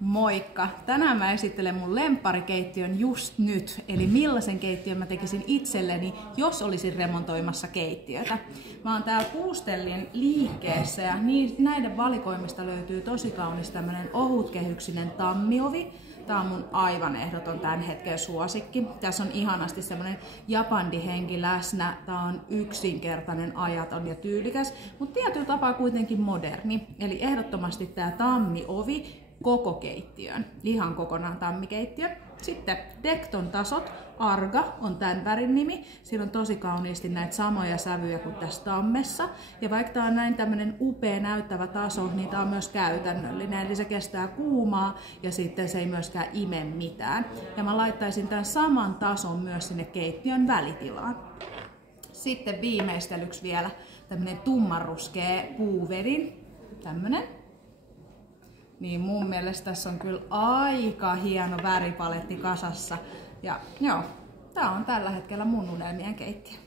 Moikka! Tänään mä esittelen mun lempparikeittiön just nyt, eli millaisen keittiön mä tekisin itselleni, jos olisin remontoimassa keittiötä. Mä oon täällä Puustellin liikkeessä ja näiden valikoimista löytyy tosi kaunis tämmönen ohutkehyksinen tammiovi. Tää on mun aivan ehdoton tämän hetken suosikki. Tässä on ihanasti semmonen japandi-henki läsnä. Tää on yksinkertainen, ajaton ja tyylikäs, mutta tietyllä tapaa kuitenkin moderni. Eli ehdottomasti tää tammiovi koko keittiön, ihan kokonaan tammikeittiö. Sitten Dekton tasot, Arga on tämän värin nimi. Siinä on tosi kauniisti näitä samoja sävyjä kuin tässä tammessa. Ja vaikka tää on näin tämmönen upea näyttävä taso, niin tää on myös käytännöllinen. Eli se kestää kuumaa ja sitten se ei myöskään ime mitään. Ja mä laittaisin tämän saman tason myös sinne keittiön välitilaan. Sitten viimeistelyksi vielä tämmönen tummanruskea puuvedin. Tämmönen. Niin mun mielestä tässä on kyllä aika hieno väripaletti kasassa. Ja joo, tää on tällä hetkellä mun unelmien keittiö.